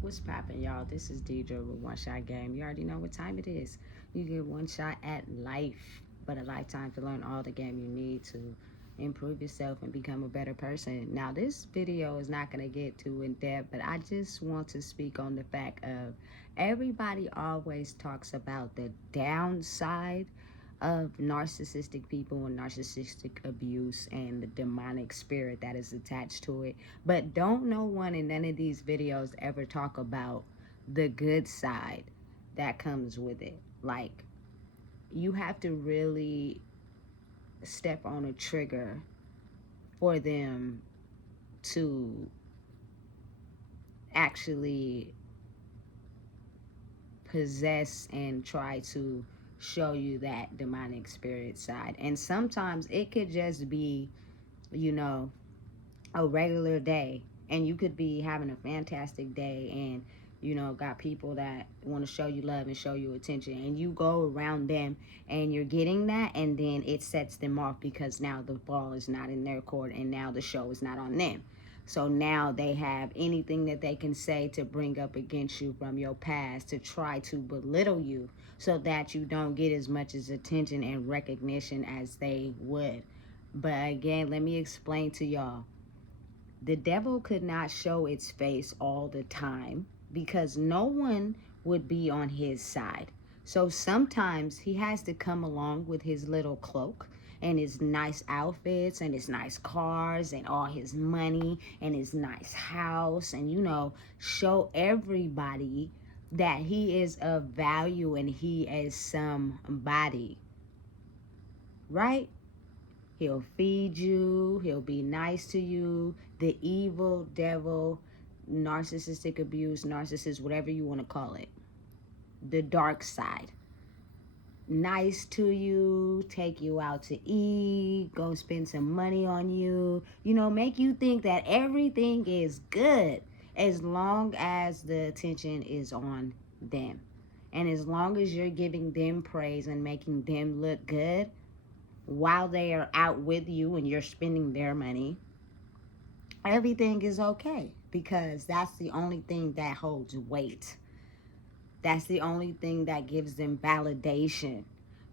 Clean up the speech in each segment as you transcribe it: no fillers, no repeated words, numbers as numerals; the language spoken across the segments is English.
What's poppin', y'all? This is Deidre with One Shot Game. You already know what time it is. You get one shot at life, but a lifetime to learn all the game you need to improve yourself and become a better person. Now, this video is not going to get too in depth, but I just want to speak on the fact of everybody always talks about the downside of narcissistic people and narcissistic abuse and the demonic spirit that is attached to it. But don't no one in none of these videos ever talk about the good side that comes with it. Like, you have to really step on a trigger for them to actually possess and try to show you that demonic spirit side. And sometimes it could just be, you know, a regular day, and you could be having a fantastic day, and got people that want to show you love and show you attention, and you go around them and you're getting that, and then it sets them off because now the ball is not in their court and now the show is not on them. So now they have anything that they can say to bring up against you from your past to try to belittle you so that you don't get as much as attention and recognition as they would. But again, let me explain to y'all, the devil could not show its face all the time because no one would be on his side. So sometimes he has to come along with his little cloak and his nice outfits and his nice cars and all his money and his nice house, and show everybody that he is of value and he is somebody, right? He'll feed you, he'll be nice to you. The evil devil, narcissistic abuse, narcissist, whatever you want to call it. The dark side. Nice to you, take you out to eat, go spend some money on you, make you think that everything is good as long as the attention is on them. And as long as you're giving them praise and making them look good, while they are out with you and you're spending their money, everything is okay because that's the only thing that holds weight. That's the only thing that gives them validation,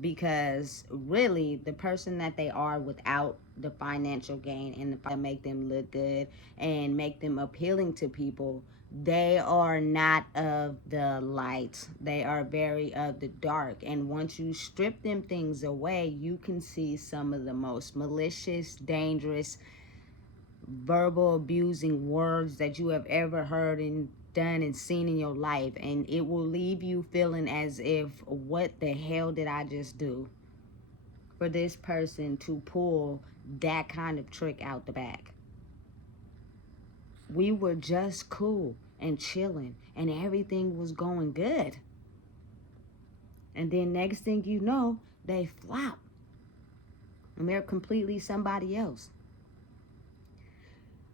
because really the person that they are without the financial gain and the make them look good and make them appealing to people, they are not of the light. They are very of the dark. And once you strip them things away, you can see some of the most malicious, dangerous, verbal abusing words that you have ever heard and done and seen in your life. And it will leave you feeling as if, what the hell did I just do for this person to pull that kind of trick out the bag? We were just cool and chilling and everything was going good. And then next thing you know, they flop and they're completely somebody else.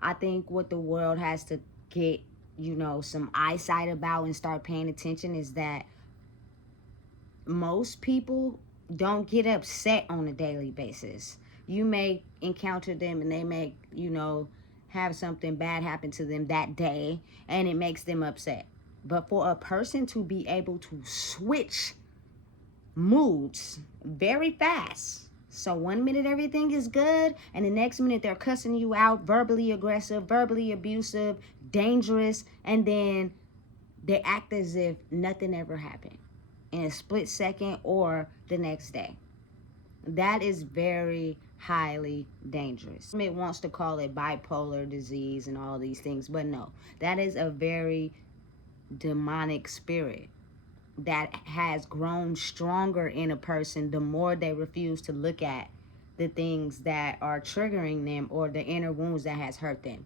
I think what the world has to get, some eyesight about and start paying attention is that most people don't get upset on a daily basis. You may encounter them and they may, have something bad happen to them that day and it makes them upset. But for a person to be able to switch moods very fast. So one minute everything is good, and the next minute they're cussing you out, verbally aggressive, verbally abusive, dangerous, and then they act as if nothing ever happened in a split second or the next day. That is very highly dangerous. It wants to call it bipolar disease and all these things, but no, that is a very demonic spirit that has grown stronger in a person the more they refuse to look at the things that are triggering them or the inner wounds that has hurt them.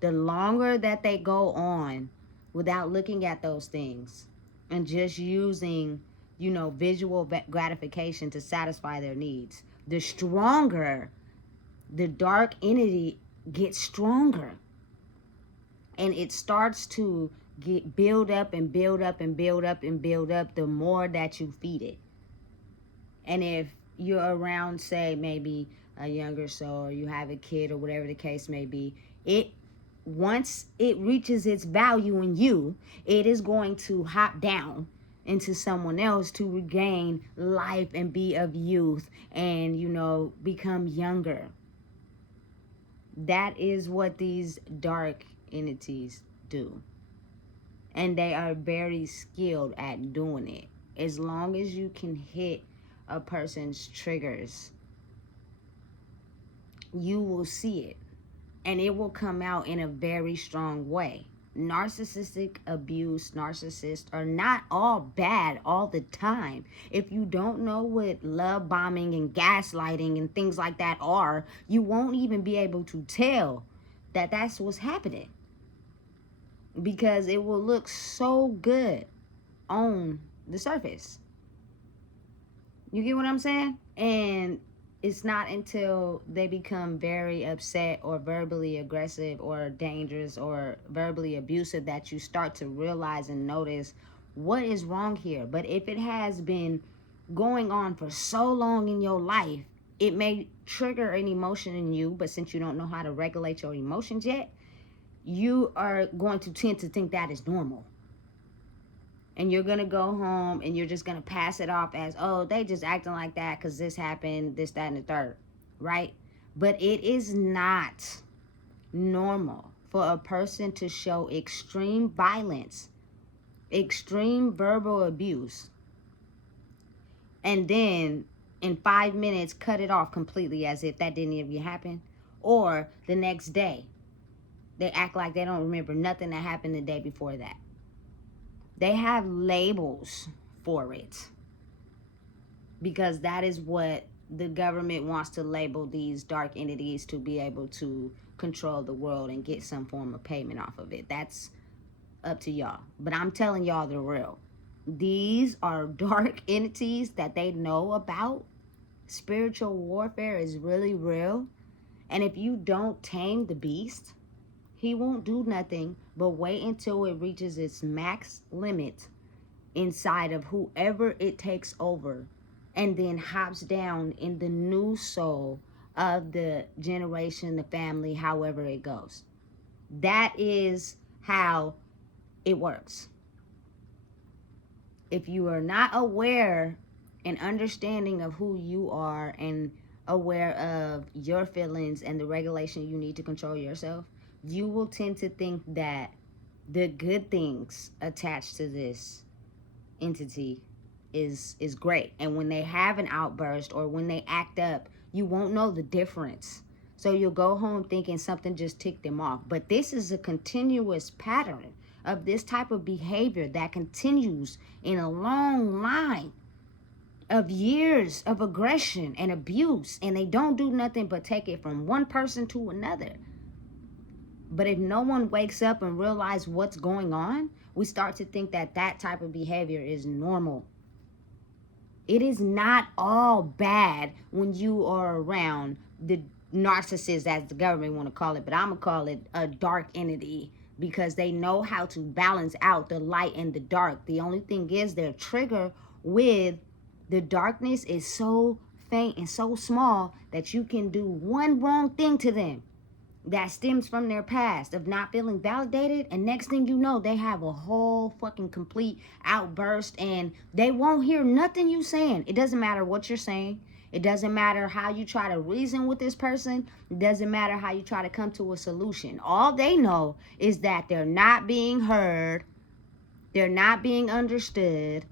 The longer that they go on without looking at those things and just using, visual gratification to satisfy their needs, the stronger the dark entity gets stronger. And it starts to build up and build up and build up and build up the more that you feed it. And if you're around, say, maybe a younger soul, or you have a kid or whatever the case may be, it once it reaches its value in you, it is going to hop down into someone else to regain life and be of youth and, become younger. That is what these dark entities do. And they are very skilled at doing it. As long as you can hit a person's triggers, you will see it. And it will come out in a very strong way. Narcissistic abuse, narcissists are not all bad all the time. If you don't know what love bombing and gaslighting and things like that are, you won't even be able to tell that that's what's happening. Because it will look so good on the surface. You get what I'm saying? And it's not until they become very upset or verbally aggressive or dangerous or verbally abusive that you start to realize and notice what is wrong here. But if it has been going on for so long in your life, it may trigger an emotion in you, but since you don't know how to regulate your emotions yet, you are going to tend to think that is normal. And you're going to go home and you're just going to pass it off as, oh, they just acting like that because this happened, this, that, and the third, right? But it is not normal for a person to show extreme violence, extreme verbal abuse, and then in 5 minutes cut it off completely as if that didn't even happen. Or the next day, they act like they don't remember nothing that happened the day before that. They have labels for it because that is what the government wants to label these dark entities to be able to control the world and get some form of payment off of it. That's up to y'all. But I'm telling y'all the real. These are dark entities that they know about. Spiritual warfare is really real. And if you don't tame the beast, he won't do nothing but wait until it reaches its max limit inside of whoever it takes over, and then hops down in the new soul of the generation, the family, however it goes. That is how it works. If you are not aware and understanding of who you are and aware of your feelings and the regulation you need to control yourself, you will tend to think that the good things attached to this entity is great. And when they have an outburst or when they act up, you won't know the difference. So you'll go home thinking something just ticked them off. But this is a continuous pattern of this type of behavior that continues in a long line of years of aggression and abuse. And they don't do nothing but take it from one person to another. But if no one wakes up and realizes what's going on, we start to think that that type of behavior is normal. It is not all bad when you are around the narcissist, as the government want to call it, but I'm going to call it a dark entity because they know how to balance out the light and the dark. The only thing is their trigger with the darkness is so faint and so small that you can do one wrong thing to them that stems from their past of not feeling validated, and next thing you know, they have a whole fucking complete outburst and they won't hear nothing you saying. It doesn't matter what you're saying. It doesn't matter how you try to reason with this person. It doesn't matter how you try to come to a solution. All they know is that they're not being heard, they're not being understood,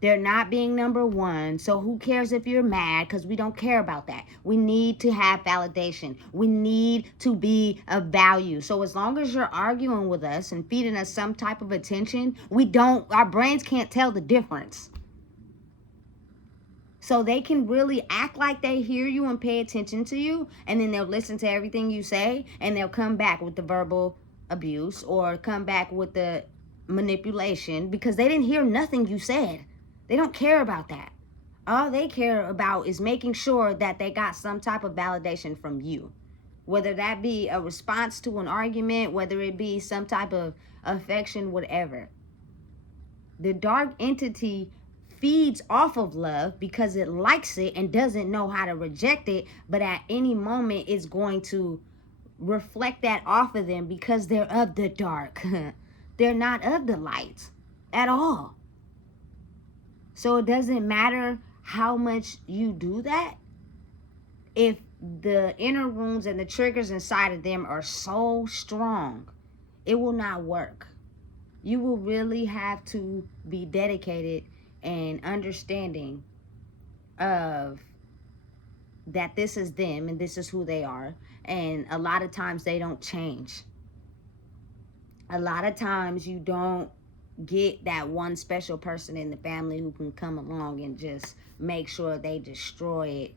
they're not being number one. So who cares if you're mad? Because we don't care about that. We need to have validation. We need to be of value. So as long as you're arguing with us and feeding us some type of attention, our brains can't tell the difference. So they can really act like they hear you and pay attention to you, and then they'll listen to everything you say, and they'll come back with the verbal abuse or come back with the manipulation because they didn't hear nothing you said. They don't care about that. All they care about is making sure that they got some type of validation from you. Whether that be a response to an argument, whether it be some type of affection, whatever. The dark entity feeds off of love because it likes it and doesn't know how to reject it, but at any moment it's going to reflect that off of them because they're of the dark. They're not of the light at all. So it doesn't matter how much you do that. If the inner wounds and the triggers inside of them are so strong, it will not work. You will really have to be dedicated and understanding of that this is them and this is who they are. And a lot of times they don't change. A lot of times you don't get that one special person in the family who can come along and just make sure they destroy it.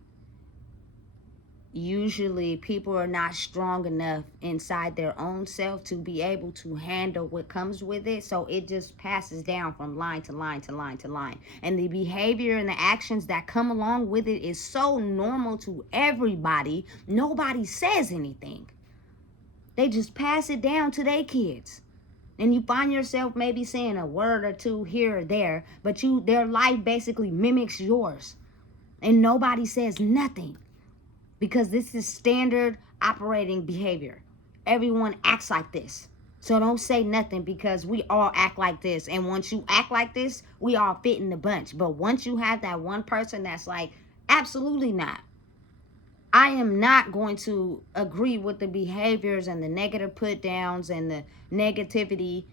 Usually people are not strong enough inside their own self to be able to handle what comes with it, so it just passes down from line to line to line to line, and the behavior and the actions that come along with it is so normal to everybody. Nobody says anything. They just pass it down to their kids, and you find yourself maybe saying a word or two here or there, but their life basically mimics yours, and nobody says nothing. Because this is standard operating behavior. Everyone acts like this. So don't say nothing, because we all act like this. And once you act like this, we all fit in the bunch. But once you have that one person that's like, absolutely not. I am not going to agree with the behaviors and the negative put downs and the negativity.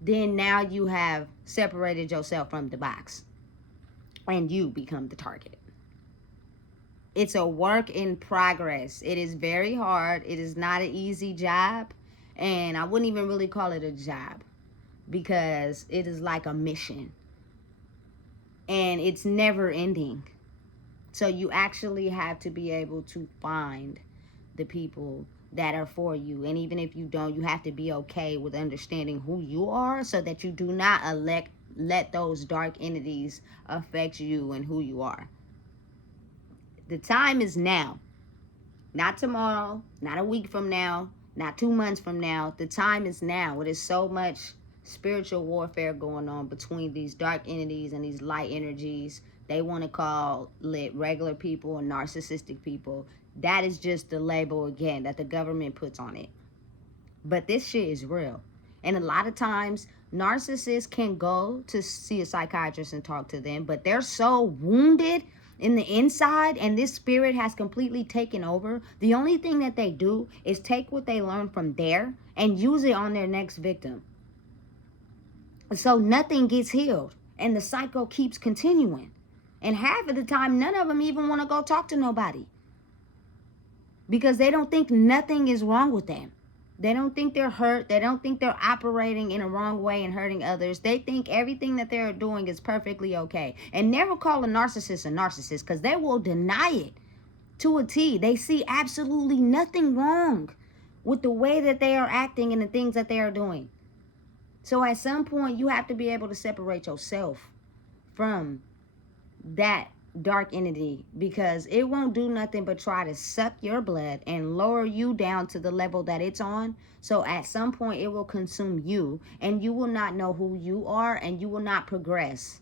Then now you have separated yourself from the box. And you become the target. It's a work in progress. It is very hard. It is not an easy job. And I wouldn't even really call it a job, because it is like a mission. And it's never ending. So you actually have to be able to find the people that are for you. And even if you don't, you have to be okay with understanding who you are, so that you do not let those dark entities affect you and who you are. The time is now. Not tomorrow, not a week from now, not 2 months from now. The time is now. It is so much spiritual warfare going on between these dark entities and these light energies. They want to call it regular people and narcissistic people. That is just the label, again, that the government puts on it. But this shit is real. And a lot of times, narcissists can go to see a psychiatrist and talk to them, but they're so wounded in the inside, and this spirit has completely taken over. The only thing that they do is take what they learned from there and use it on their next victim. So nothing gets healed, and the cycle keeps continuing. And half of the time, none of them even want to go talk to nobody, because they don't think nothing is wrong with them. They don't think they're hurt. They don't think they're operating in a wrong way and hurting others. They think everything that they're doing is perfectly okay. And never call a narcissist, because they will deny it to a T. They see absolutely nothing wrong with the way that they are acting and the things that they are doing. So at some point, you have to be able to separate yourself from that dark entity, because it won't do nothing but try to suck your blood and lower you down to the level that it's on. So at some point it will consume you, and you will not know who you are, and you will not progress.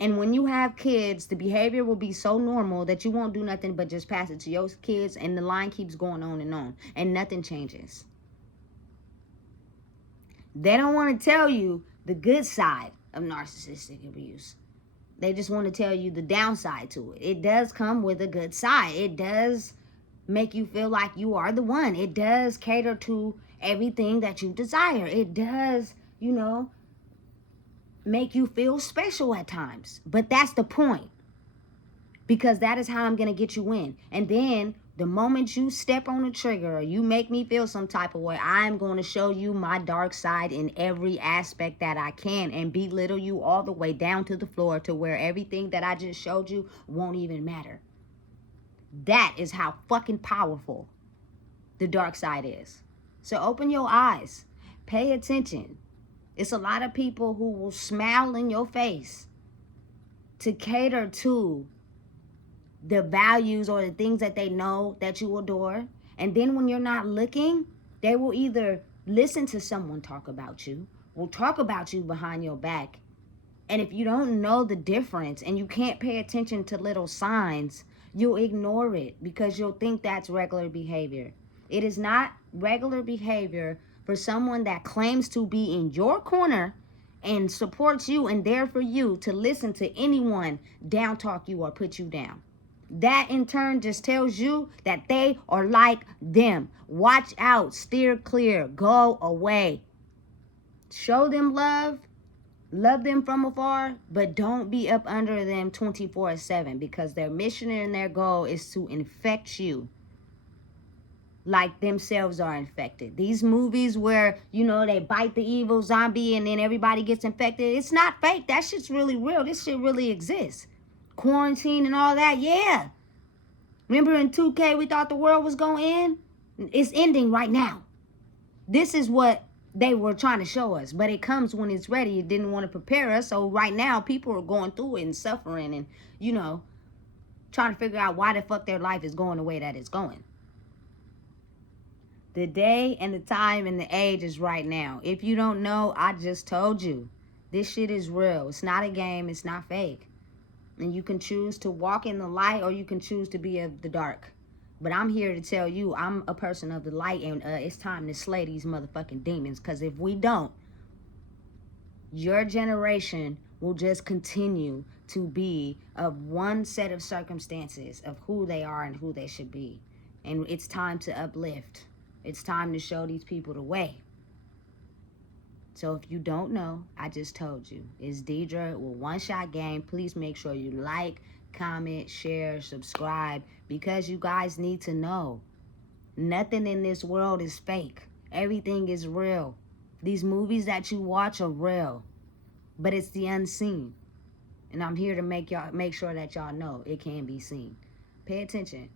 And when you have kids, the behavior will be so normal that you won't do nothing but just pass it to your kids, and the line keeps going on, and nothing changes. They don't want to tell you the good side of narcissistic abuse. They just want to tell you the downside to it. It does come with a good side. It does make you feel like you are the one. It does cater to everything that you desire. It does, make you feel special at times. But that's the point, because that is how I'm going to get you in. And then the moment you step on the trigger or you make me feel some type of way, I'm going to show you my dark side in every aspect that I can, and belittle you all the way down to the floor, to where everything that I just showed you won't even matter. That is how fucking powerful the dark side is. So open your eyes. Pay attention. It's a lot of people who will smile in your face to cater to the values or the things that they know that you adore. And then when you're not looking, they will either listen to someone talk about you, will talk about you behind your back. And if you don't know the difference and you can't pay attention to little signs, you'll ignore it, because you'll think that's regular behavior. It is not regular behavior for someone that claims to be in your corner and supports you and there for you to listen to anyone down talk you or put you down. That in turn just tells you that they are like them. Watch out, steer clear, go away. Show them love, love them from afar, but don't be up under them 24/7, because their mission and their goal is to infect you like themselves are infected. These movies where, they bite the evil zombie and then everybody gets infected, it's not fake. That shit's really real. This shit really exists. Quarantine and all that, yeah. Remember in 2K we thought the world was going to end? It's ending right now. This is what they were trying to show us, but it comes when it's ready. It didn't want to prepare us. So right now people are going through it and suffering and, trying to figure out why the fuck their life is going the way that it's going. The day and the time and the age is right now. If you don't know, I just told you. This shit is real. It's not a game. It's not fake. And you can choose to walk in the light or you can choose to be of the dark. But I'm here to tell you, I'm a person of the light, and it's time to slay these motherfucking demons. Because if we don't, your generation will just continue to be of one set of circumstances of who they are and who they should be. And it's time to uplift. It's time to show these people the way. So if you don't know, I just told you. It's Deidre with One Shot Game. Please make sure you like, comment, share, subscribe, because you guys need to know. Nothing in this world is fake. Everything is real. These movies that you watch are real, but it's the unseen. And I'm here to make sure that y'all know it can be seen. Pay attention.